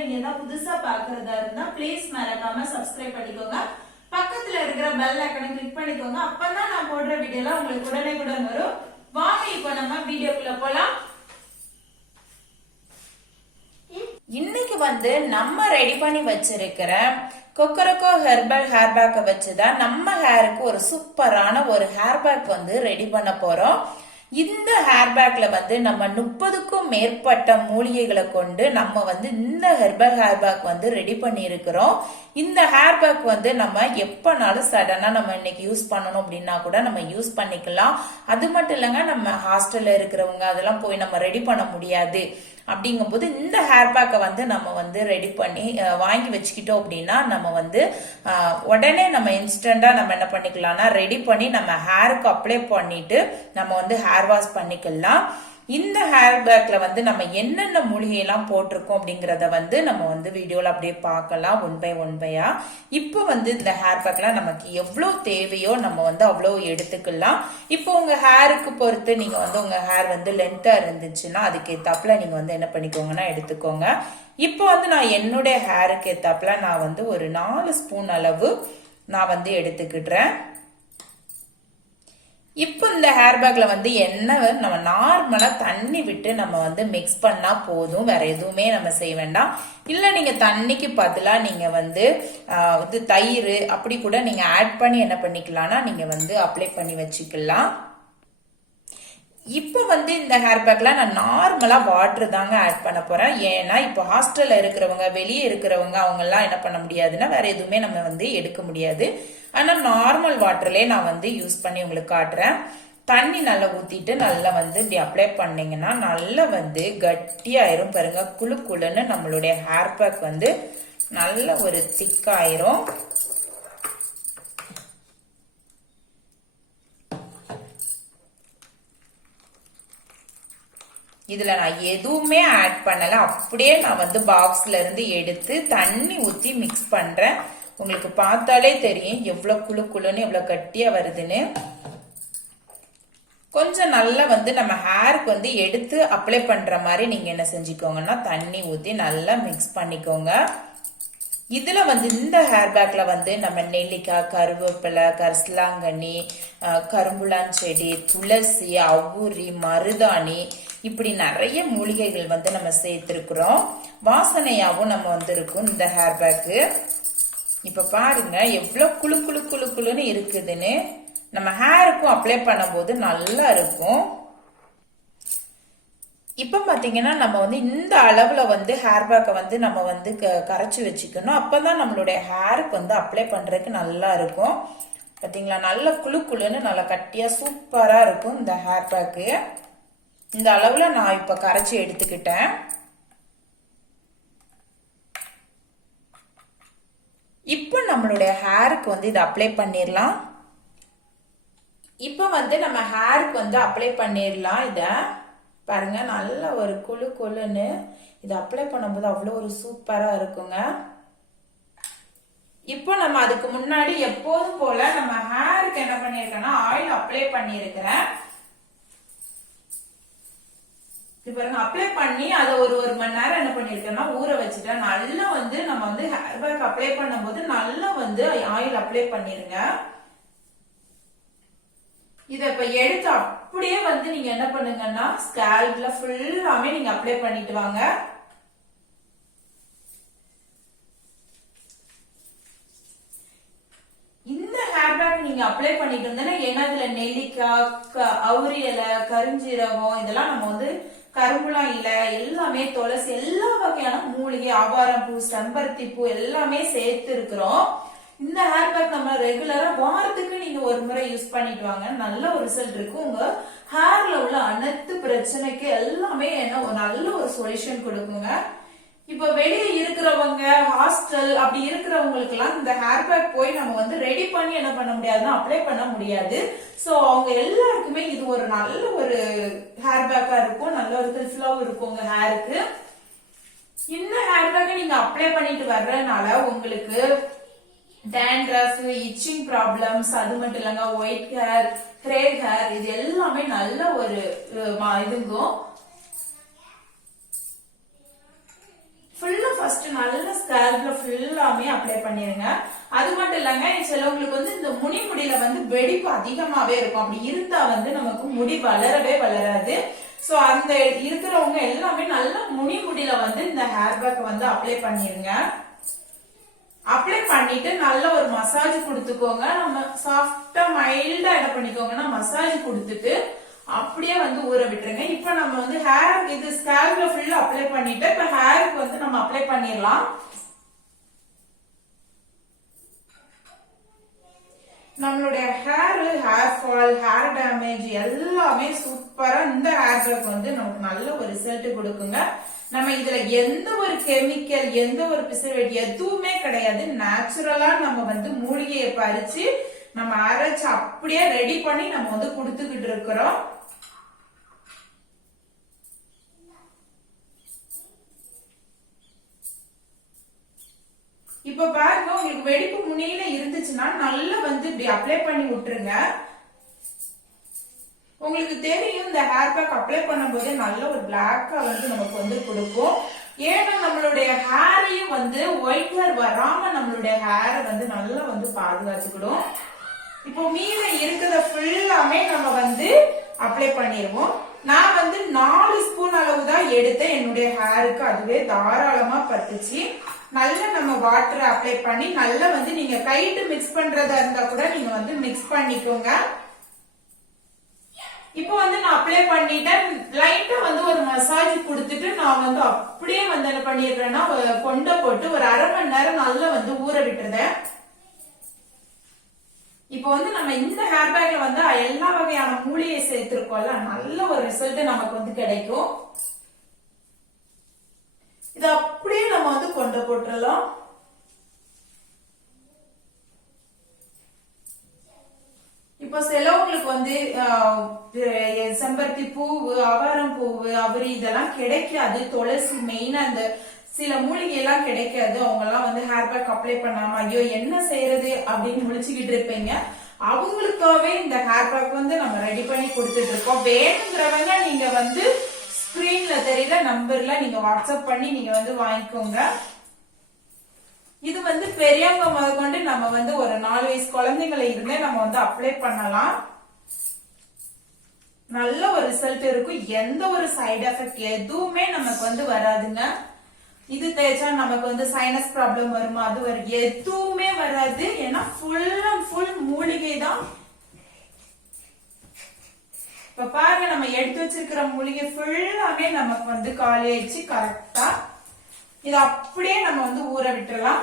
நீங்க தான் புதுசா பாக்குறதா இருந்தா ப்ளீஸ் மறக்காம சப்ஸ்கிரைப் பண்ணிக்கோங்க. பக்கத்துல இருக்கிற பெல் ஐகானை கிளிக் பண்ணிக்கோங்க. அப்பதான் நான் போடுற வீடியோலாம் உங்களுக்கு உடனே வரும். வாங்க இப்போ நம்ம வீடியோக்குள்ள போலாம். இன்னைக்கு நம்ம ரெடி பண்ணி வச்சிருக்கிற கொக்கரக்கோ ஹெர்பல் ஹேர் பேக்கை வச்சுதான் நம்ம ஹேருக்கு ஒரு சூப்பரான ஒரு ஹேர் பேக் ரெடி பண்ண போறோம். இந்த ஹேர் பேக்ல நம்ம 30க்கும் மேற்பட்ட மூலிகைகளை கொண்டு நம்ம இந்த ஹெர்பல் ஹேர் பேக் ரெடி பண்ணி இருக்கிறோம். இந்த ஹேர் பேக் நம்ம எப்பனாலும் சடனா நம்ம இன்னைக்கு யூஸ் பண்ணணும் அப்படின்னா கூட நம்ம யூஸ் பண்ணிக்கலாம். அது மட்டும் இல்லைங்க, நம்ம ஹாஸ்டல்ல இருக்கிறவங்க அதெல்லாம் போய் நம்ம ரெடி பண்ண முடியாது. அப்படிங்கும் போது இந்த ஹேர் பேக்கை நம்ம ரெடி பண்ணி வாங்கி வச்சுக்கிட்டோம் அப்படின்னா நம்ம உடனே நம்ம இன்ஸ்டண்டா நம்ம என்ன பண்ணிக்கலாம்னா ரெடி பண்ணி நம்ம ஹேருக்கு அப்ளை பண்ணிட்டு நம்ம ஹேர் வாஷ் பண்ணிக்கலாம். இந்த ஹேர் பேக்ல நம்ம என்னென்ன மூலிகை எல்லாம் போட்டிருக்கோம் அப்படிங்கறத நம்ம வீடியோல அப்படியே பார்க்கலாம் ஒன் பையா. இப்போ இந்த ஹேர் பேக்ல நமக்கு எவ்வளவு தேவையோ நம்ம அவ்வளவு எடுத்துக்கலாம். இப்போ உங்க ஹேருக்கு பொறுத்து நீங்க உங்க ஹேர் லென்த்தா இருந்துச்சுன்னா அதுக்கு ஏத்தாப்புல நீங்க என்ன பண்ணிக்கோங்கன்னா எடுத்துக்கோங்க. இப்போ நான் என்னுடைய ஹேருக்கு ஏத்தாப்புல நான் ஒரு 4 ஸ்பூன் அளவு நான் எடுத்துக்கிடுறேன். இப்போ இந்த ஹேர் பேக்ல எண்ணெய் நம்ம நார்மலா தண்ணி விட்டு நம்ம மிக்ஸ் பண்ணா போதும். வேற எதுவுமே நம்ம செய்ய வேண்டாம். இல்ல நீங்க தண்ணிக்கு பதிலா நீங்க தயிர் அப்படி கூட நீங்க ஆட் பண்ணி என்ன பண்ணிக்கலாம்னா நீங்க அப்ளை பண்ணி வச்சுக்கலாம். இப்போ இந்த ஹேர் பேக்ல நான் நார்மலா வாட்டர் தாங்க ஆட் பண்ண போறேன். ஏன்னா இப்போ ஹாஸ்டல்ல இருக்கிறவங்க வெளியே இருக்கிறவங்க அவங்க எல்லாம் என்ன பண்ண முடியாதுன்னா வேற எதுவுமே நம்ம எடுக்க முடியாது. ஆனா நார்மல் வாட்டர்லயே நான் யூஸ் பண்ணி உங்களுக்கு காட்டுறேன். தண்ணி நல்லா ஊத்திட்டு நல்லா இப்படி அப்ளை பண்ணீங்கன்னா நல்லா கட்டியாயிரும் பாருங்க. குழு குழுன்னு நம்மளுடைய ஹேர் பேக் நல்ல ஒரு திக்காயிரும். இதுல நான் எதுவுமே ஆட் பண்ணல. அப்படியே நான் பாக்ஸ்ல இருந்து எடுத்து தண்ணி ஊத்தி மிக்ஸ் பண்றேன். உங்களுக்கு பார்த்தாலே தெரியும் எவ்வளவு குழு குழுன்னு எவ்வளவு கட்டியா வருதுன்னு. கொஞ்சம் நல்லா நம்ம ஹேருக்கு எடுத்து அப்ளை பண்ற மாதிரி நீங்க என்ன செஞ்சுக்கோங்கன்னா தண்ணி ஊத்தி நல்லா மிக்ஸ் பண்ணிக்கோங்க. இதுல இந்த ஹேர் பேக்ல நம்ம நெல்லிக்காய், கருவேப்பிலை, கரிசலாங்கண்ணி, கரும்புலான் செடி, துளசி, அவுரி, மருதாணி இப்படி நிறைய மூலிகைகள் நம்ம சேர்த்திருக்கிறோம். வாசனையாவும் நம்ம இருக்கும் இந்த ஹேர் பேக்கு. இப்ப பாருங்க எவ்வளவு குழு குழு குழு குழுன்னு இருக்குதுன்னு. நம்ம ஹேருக்கும் அப்ளை பண்ணும் போது நல்லா இருக்கும். இப்ப பாத்தீங்கன்னா நம்ம இந்த அளவுல ஹேர் பேக்கை நம்ம கரைச்சு வச்சுக்கணும். அப்பதான் நம்மளுடைய ஹேருக்கு அப்ளை பண்றதுக்கு நல்லா இருக்கும். பாத்தீங்களா, நல்ல குழு குழுன்னு நல்லா கட்டியா சூப்பரா இருக்கும் இந்த ஹேர் பேக்கு. இந்த அளவுல நான் இப்ப கரைச்சி எடுத்துக்கிட்டேன். இப்போ நம்மளுடைய ஹேருக்கு இதை அப்ளை பண்ணிடலாம். இப்போ நம்ம ஹேருக்கு அப்ளை பண்ணிடலாம். இத பாருங்க நல்ல ஒரு குழு குழுன்னு இதை அப்ளை பண்ணும்போது அவ்வளோ ஒரு சூப்பரா இருக்குங்க. இப்போ நம்ம அதுக்கு முன்னாடி எப்போதும் போல நம்ம ஹேருக்கு என்ன பண்ணிருக்கேன்னா ஆயில் அப்ளை பண்ணிருக்கிறேன். பாருங்க அப்ளை பண்ணி அதை ஒரு மணி நேரம் என்ன பண்ணிருக்கேன்னா ஊற வச்சுட்டேன். நல்லா நம்ம ஹேர் பேக் அப்ளை பண்ணும் போது நல்லா ஆயில் அப்ளை பண்ணிருங்க. இத இப்ப எடுத்து அப்படியே நீங்க என்ன பண்ணுங்கன்னா ஸ்கேல்ப்ல ஃபுல்லாமே நீங்க அப்ளை பண்ணிட்டு வாங்க. இந்த ஹேர் பேக் நீங்க அப்ளை பண்ணிட்டு இருந்தேன்னா ஏன்னா இதுல நெல்லிக்காய், அவுரி இலை, கருஞ்சீரகம் இதெல்லாம் நம்ம கரும்புலா இலை எல்லாமே, துளசி எல்லா வகையான மூலிகை, ஆவாரம் பூ, செம்பருத்தி பூ எல்லாமே சேர்த்து இருக்கிறோம். இந்த ஹேர் பேக் நம்ம ரெகுலரா வாரத்துக்கு நீங்க ஒரு முறை யூஸ் பண்ணிட்டு வாங்க. நல்ல ஒரு ரிசல்ட் இருக்கும். உங்க ஹேர்ல உள்ள அனைத்து பிரச்சனைக்கு எல்லாமே ஒரு நல்ல ஒரு சொல்யூஷன் கொடுக்குங்க. இப்ப வெளியே இருக்கிறவங்க ஹாஸ்டல் அப்படி இருக்கிறவங்களுக்கு எல்லாம் இந்த ஹேர் பேக் போய் நம்ம ரெடி பண்ணி என்ன பண்ண முடியாதுன்னா அப்ளை பண்ண முடியாது. சோ அவங்க எல்லாருக்குமே இது ஒரு நல்ல ஒரு ஹேர் பேக்கா இருக்கும். நல்ல ஒரு ஹெல்ப்ஃபுல்லாவும் இருக்கும் உங்க ஹேருக்கு. இந்த ஹேர் பேக்கை நீங்க அப்ளை பண்ணிட்டு வர்றதுனால உங்களுக்கு டேண்ட்ரஃப், இச்சிங் ப்ராப்ளம்ஸ், அது மட்டும் இல்லங்க ஒயிட் ஹேர், கிரே ஹேர் இது எல்லாமே நல்ல ஒரு இதுங்கும். ஃபுல்லா ஃபர்ஸ்ட் நல்ல ஸ்கேல்ப்ல ஃபுல்லாமே அப்ளை பண்ணிருங்க. அது மட்டும் இல்லங்க, சிலவங்களுக்கு வந்து இந்த முடியில வந்து வெடிப்பு அதிகமாவே இருக்கும். அப்படி இருந்தா வந்து நமக்கு முடி வளரவே வளராது. சோ அந்த இருக்கிறவங்க எல்லாமே நல்ல முடியில வந்து இந்த ஹேர் பேக் வந்து அப்ளை பண்ணிருங்க. அப்ளை பண்ணிட்டு நல்ல ஒரு மசாஜ் கொடுத்துக்கோங்க. நம்ம சாஃப்டா மைல்டா என்ன பண்ணிக்கோங்கன்னா மசாஜ் கொடுத்துட்டு அப்படியே வந்து ஊற விட்டுருங்க. இப்ப நம்ம வந்து ஹேர் இது ஸ்கேல்ப்ல ஃபுல்லா அப்ளை பண்ணிட்டு இப்ப ஹேருக்கு வந்து நம்ம அப்ளை பண்ணிடலாம். நம்மளுடைய ஹேர் ஃபால், ஹேர் டேமேஜ் எல்லாமே சூப்பரா இந்த ஹேர் பேக் வந்து நமக்கு நல்ல ஒரு ரிசல்ட் கொடுக்குங்க. நம்ம இதுல எந்த ஒரு கெமிக்கல், எந்த ஒரு பிசர்வேட் எதுவுமே கிடையாது. நேச்சுரலா நம்ம வந்து மூலிகையை பறிச்சு நம்ம அரைச்சு அப்படியே ரெடி பண்ணி நம்ம வந்து கொடுத்துக்கிட்டு இருக்கிறோம். இப்ப பாருங்க, உங்களுக்கு வெடிப்பு முனையில இருந்துச்சுன்னா நல்லா வந்து இப்படி அப்ளை பண்ணி விட்டுருங்க. உங்களுக்கு தெரியும் இந்த ஹேர் பேக் அப்ளை பண்ணும் போதே நல்ல ஒரு பிளாக்கா வந்து நமக்கு வந்து கொடுக்கும். ஏன்னா நம்மளுடைய ஹேரையும் வந்து ஒயிட் ஹேர் வராம நம்மளுடைய ஹேரை வந்து நல்லா வந்து பாதுகாத்துக்கிடும். இப்போ மீத இருக்கிறத ஃபுல்லாமே நம்ம வந்து அப்ளை பண்ணிடுவோம். நான் வந்து 4 ஸ்பூன் அளவு தான் எடுத்தேன் என்னுடைய ஹேருக்கு. அதுவே தாராளமா பத்துச்சு. நல்லா நம்ம வாட்டர் அப்ளை பண்ணி நல்லா வந்து நீங்க கைட்டு மிக்ஸ் பண்றதா இருந்தா கூட நீங்க வந்து மிக்ஸ் பண்ணிக்கோங்க. இப்போ வந்து நான் அப்ளை பண்ணிட்டேன். லைட்டா வந்து ஒரு மசாஜ் கொடுத்துட்டு நான் வந்து அப்படியே வந்து என்ன பண்ணிடுறேன்னா கொண்டை போட்டு ஒரு அரை மணி நேரம் நல்லா வந்து ஊற விட்டுறேன். இப்போ வந்து நம்ம இந்த ஹேர் பேக்ல வந்து எல்லா வகையான மூலிகையை சேர்த்திருக்கோம்ல, நல்ல ஒரு ரிசல்ட் நமக்கு வந்து கிடைக்கும். இது அப்படியே நம்ம வந்து கொண்டை போட்டுடலாம். இப்போ சிலவங்களுக்கு வந்து செம்பருத்தி பூவு, அவரம் பூவு, அவரி இதெல்லாம் கிடைக்காது. துளசி மெயினா அந்த சில மூலிகை எல்லாம் கிடைக்காது. அவங்க எல்லாம் வந்து ஹேர் பேக் அப்ளை பண்ணாம ஐயோ என்ன செய்யறது அப்படின்னு முழிச்சுக்கிட்டு இருப்பீங்க. அவங்களுக்காகவே இந்த ஹேர் பேக் வந்து நம்ம ரெடி பண்ணி கொடுத்துட்டு இருக்கோம். வேணுங்கிறவங்க நீங்க வந்து ஸ்கிரீன்ல தெரியல நம்பர்ல நீங்க வாட்ஸ்அப் பண்ணி நீங்க வந்து வாங்கிக்கோங்க. இது வந்து பெரியவங்க முதற்கொண்டு நம்ம வந்து ஒரு 4 வயசு குழந்தைங்களை இருந்தே நம்ம வந்து அப்ளை பண்ணலாம். நல்ல ஒரு ரிசல்ட் இருக்கும். எந்த ஒரு சைடு எஃபெக்ட் எதுவுமே நமக்கு வந்து வராதுங்க. இது தேய்ச்சா நமக்கு வந்து சைனஸ் ப்ராப்ளம் வருமா, அது வரும், எதுவுமே வராது. ஏன்னா ஃபுல் அண்ட் ஃபுல் மூலிகை தான். இப்ப பாருங்க, நம்ம எடுத்து வச்சிருக்கிற மூலிகை ஃபுல்லாமே நமக்கு வந்து காலி ஆயிடுச்சு கரெக்டா. இது அப்படியே நம்ம வந்து ஊற விட்டுறலாம்.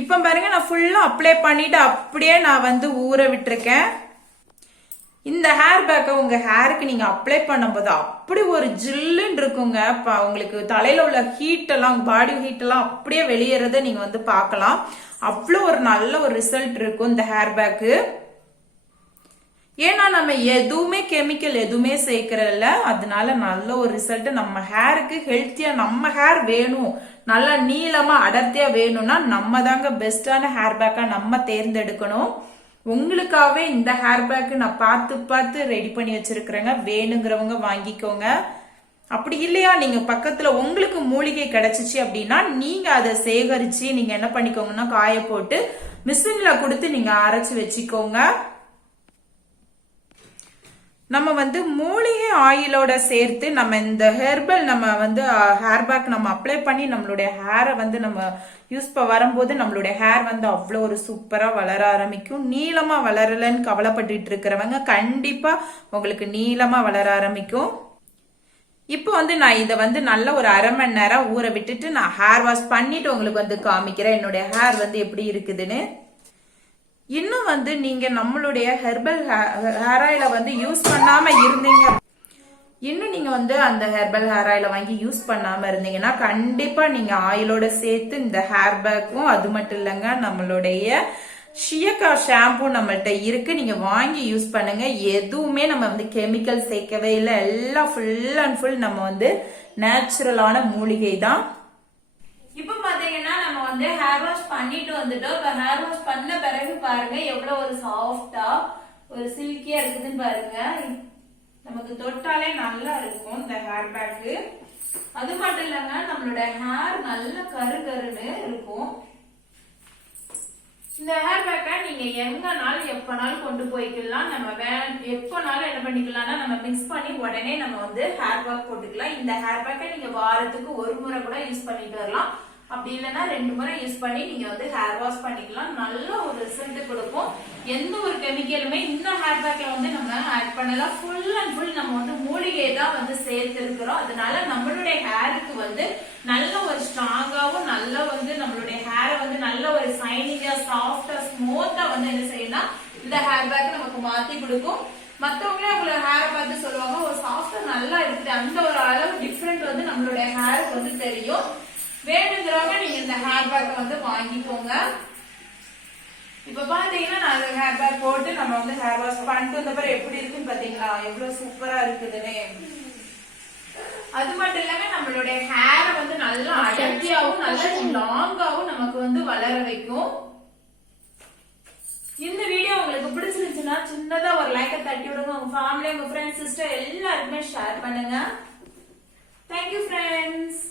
இப்ப பாருங்க, நான் ஃபுல்லா அப்ளை பண்ணிட்டு அப்படியே நான் வந்து ஊற விட்டுருக்கேன். இந்த ஹேர் பேக்கை உங்க ஹேருக்கு நீங்க அப்ளை பண்ணும்போது அப்படி ஒரு ஜில்லுன்னு இருக்குங்க. உங்களுக்கு தலையில உள்ள ஹீட் எல்லாம், பாடி ஹீட் எல்லாம் அப்படியே வெளியேறத நீங்க வந்து பார்க்கலாம். அவ்வளோ ஒரு நல்ல ஒரு ரிசல்ட் இருக்கும் இந்த ஹேர் பேக்கு. ஏன்னா நம்ம எதுவுமே கெமிக்கல் எதுவுமே சேர்க்கறதில்ல. அதனால நல்ல ஒரு ரிசல்ட். நம்ம ஹேருக்கு ஹெல்த்தியா நம்ம ஹேர் வேணும், நல்லா நீளமா அடர்த்தியா வேணும்னா நம்ம தாங்க பெஸ்டான ஹேர் பேக்கா நம்ம தேர்ந்தெடுக்கணும். உங்களுக்காகவே இந்த ஹேர் பேக்கு நான் பார்த்து ரெடி பண்ணி வச்சிருக்கிறேங்க. வேணுங்கிறவங்க வாங்கிக்கோங்க. அப்படி இல்லையா, நீங்க பக்கத்துல உங்களுக்கு மூலிகை கிடைச்சிச்சு அப்படின்னா நீங்க அதை சேகரிச்சு நீங்க என்ன பண்ணிக்கோங்கன்னா காய போட்டு மிஷின்ல கொடுத்து நீங்க அரைச்சு வச்சுக்கோங்க. நம்ம வந்து மூலிகை ஆயிலோட சேர்த்து நம்ம இந்த ஹெர்பல் நம்ம வந்து ஹேர் பேக் நம்ம அப்ளை பண்ணி நம்மளுடைய ஹேரை வந்து நம்ம யூஸ் வரும்போது நம்மளுடைய ஹேர் வந்து அவ்வளோ ஒரு சூப்பரா வளர ஆரம்பிக்கும். நீளமா வளரலன்னு கவலைப்பட்டு இருக்கிறவங்க கண்டிப்பா உங்களுக்கு நீளமா வளர ஆரம்பிக்கும். இப்போ வந்து நான் இதை வந்து நல்ல ஒரு அரை மணி நேரம் ஊற விட்டுட்டு நான் ஹேர் வாஷ் பண்ணிட்டு உங்களுக்கு வந்து காமிக்கிறேன் என்னுடைய ஹேர் வந்து எப்படி இருக்குதுன்னு. இன்னும் வந்து நீங்க நம்மளுடைய ஹெர்பல் ஹேர் ஆயில வந்து யூஸ் பண்ணாம இருந்தீங்க, இன்னும் நீங்க வந்து அந்த ஹெர்பல் ஹேர் ஆயில வாங்கி யூஸ் பண்ணாம இருந்தீங்கன்னா கண்டிப்பா நீங்க ஆயிலோட சேர்த்து இந்த ஹேர் பேக்கும், அது மட்டும் இல்லைங்க நம்மளுடைய ஷியக்கா ஷாம்பு நம்மள்ட்ட இருக்கு, நீங்க வாங்கி யூஸ் பண்ணுங்க. எதுவுமே நம்ம வந்து கெமிக்கல் சேர்க்கவே இல்லை. எல்லாம் ஃபுல் அண்ட் ஃபுல் நம்ம வந்து நேச்சுரலான மூலிகை தான். இப்ப பாத்தீங்கன்னா நம்ம வந்து ஹேர் வாஷ் பண்ணிட்டு வந்துட்டோம். இப்ப ஹேர் வாஷ் பண்ண பிறகு பாருங்க எவ்வளவு ஒரு சாஃப்டா ஒரு சில்கியா இருக்குதுன்னு பாருங்க. நமக்கு தொட்டாலே நல்லா இருக்கும் இந்த ஹேர் பேக். அது மட்டும் இல்லங்க, நம்மளோட ஹேர் நல்ல கருகருன்னு இருக்கும். இந்த ஹேர் பேக்கை நீங்க எங்கனாலும் எப்பனாலும் கொண்டு போய்க்கலாம். நம்ம எப்பனாலும் என்ன பண்ணிக்கலாம்னா நம்ம மிக்ஸ் பண்ணி உடனே நம்ம வந்து ஹேர் பேக் போட்டுக்கலாம். இந்த ஹேர் பேக்கை நீங்க வாரத்துக்கு ஒரு முறை கூட யூஸ் பண்ணிட்டு வரலாம். அப்படி இல்லைன்னா 2 முறை யூஸ் பண்ணி நீங்க வந்து ஹேர் வாஷ் பண்ணிக்கலாம். நல்ல ஒரு ரிசல்ட் கொடுக்கும். எந்த ஒரு கெமிக்கலுமே இந்த ஹேர் பேக்ல வந்து நம்ம ஆட் பண்ணலாம். ஃபுல் அண்ட் ஃபுல் நம்ம வந்து மூலிகையை தான் வந்து சேர்த்து இருக்கிறோம். அதனால நம்மளுடைய ஹேருக்கு வந்து நல்ல ஒரு ஸ்ட்ராங்காவும் நல்ல வந்து நம்மளுடைய ஹேரை வந்து நல்ல ஒரு சைனிங்கா சாஃப்டா ஸ்மூத்தா வந்து என்ன செய்யணும் இந்த ஹேர் பேக் நமக்கு மாத்தி கொடுக்கும். மத்தவங்களே அவங்களோட ஹேரை பார்த்து சொல்லுவாங்க ஒரு சாஃப்டா நல்லா இருக்குது. அந்த ஒரு அளவு டிஃபரெண்ட் வந்து நம்மளுடைய ஹேருக்கு வந்து தெரியும். வேணுங்கிறவங்க நீங்க இந்த ஹேர் பேக் வந்து வாங்கிக்கோங்க. இப்ப பாத்தீங்கன்னா நான் ஹேர் பேக் போட்டு நம்ம வந்து ஹேர் வாஷ் பண்ணிட்டு வந்த பிறகு எப்படி இருக்குன்னு பாத்தீங்களா, எவ்வளவு சூப்பரா இருக்குதுன்னு. அது மட்டும் இல்லாம நம்மளுடைய ஹேரை வந்து நல்லா அடர்த்தியாவும் நல்லா லாங்காவும் நமக்கு வந்து வளர வைக்கும். இந்த வீடியோ உங்களுக்கு பிடிச்சிருந்துச்சுன்னா சின்னதா ஒரு லைக்கை தட்டி விடுங்க. உங்க ஃபேமிலி, உங்க ஃப்ரெண்ட்ஸ், சிஸ்டர் எல்லாருக்குமே ஷேர் பண்ணுங்க. Thank you friends.